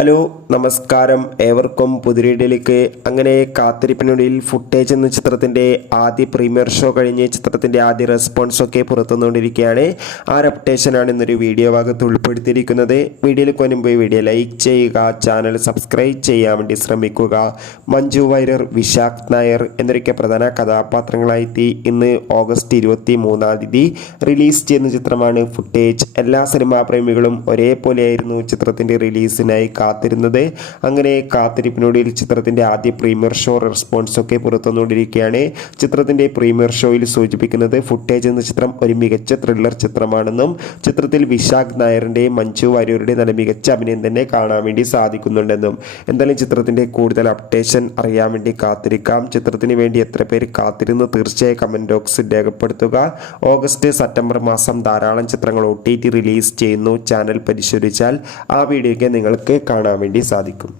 Hello നമസ്കാരം, ഏവർക്കും പുതിരീഡിലേക്ക്. അങ്ങനെ കാത്തിരിപ്പിനൊടുവിൽ ഫുട്ടേജ് എന്ന ചിത്രത്തിൻ്റെ ആദ്യ പ്രീമിയർ ഷോ കഴിഞ്ഞ് ചിത്രത്തിൻ്റെ ആദ്യ റെസ്പോൺസൊക്കെ പുറത്തുവന്നുകൊണ്ടിരിക്കുകയാണ്. ആ ഒരു അപ്ഡേഷനാണ് ഇന്നൊരു വീഡിയോ ഭാഗത്ത് ഉൾപ്പെടുത്തിയിരിക്കുന്നത്. വീഡിയോയിലേക്ക് മുൻപ് വീഡിയോ ലൈക്ക് ചെയ്യുക, ചാനൽ സബ്സ്ക്രൈബ് ചെയ്യാൻ വേണ്ടി ശ്രമിക്കുക. മഞ്ജു വാര്യർ, വിശാഖ് നായർ എന്നൊക്കെ പ്രധാന കഥാപാത്രങ്ങളായി ഇന്ന് ഓഗസ്റ്റ് 23 റിലീസ് ചെയ്യുന്ന ചിത്രമാണ് ഫുട്ടേജ്. എല്ലാ സിനിമാ പ്രേമികളും ഒരേപോലെയായിരുന്നു ചിത്രത്തിൻ്റെ റിലീസിനായി കാത്തിരുന്നത്. അങ്ങനെ കാത്തിരിപ്പിനൊടുവിൽ ചിത്രത്തിൻ്റെ ആദ്യ പ്രീമിയർ ഷോ റെസ്പോൺസൊക്കെ പുറത്തുവന്നുകൊണ്ടിരിക്കുകയാണ്. ചിത്രത്തിൻ്റെ പ്രീമിയർ ഷോയിൽ സൂചിപ്പിക്കുന്നത് ഫുട്ടേജ് എന്ന ചിത്രം ഒരു മികച്ച ത്രില്ലർ ചിത്രമാണെന്നും ചിത്രത്തിൽ വിശാഖ് നായറിൻ്റെയും മഞ്ജു വാര്യരുടെ നല്ല മികച്ച അഭിനയം തന്നെ കാണാൻ വേണ്ടി സാധിക്കുന്നുണ്ടെന്നും. എന്തായാലും ചിത്രത്തിൻ്റെ കൂടുതൽ അപ്ഡേഷൻ അറിയാൻ വേണ്ടി കാത്തിരിക്കാം. ചിത്രത്തിന് വേണ്ടി എത്ര പേര് കാത്തിരുന്നു തീർച്ചയായും കമൻറ്റ് ബോക്സിൽ രേഖപ്പെടുത്തുക. ഓഗസ്റ്റ് സെപ്റ്റംബർ മാസം ധാരാളം ചിത്രങ്ങൾ OTT റിലീസ് ചെയ്യുന്നു. ചാനൽ പരിശോധിച്ചാൽ ആ വീഡിയോയ്ക്ക് നിങ്ങൾക്ക് കാണാൻ വേണ്ടി സാധിക്കും.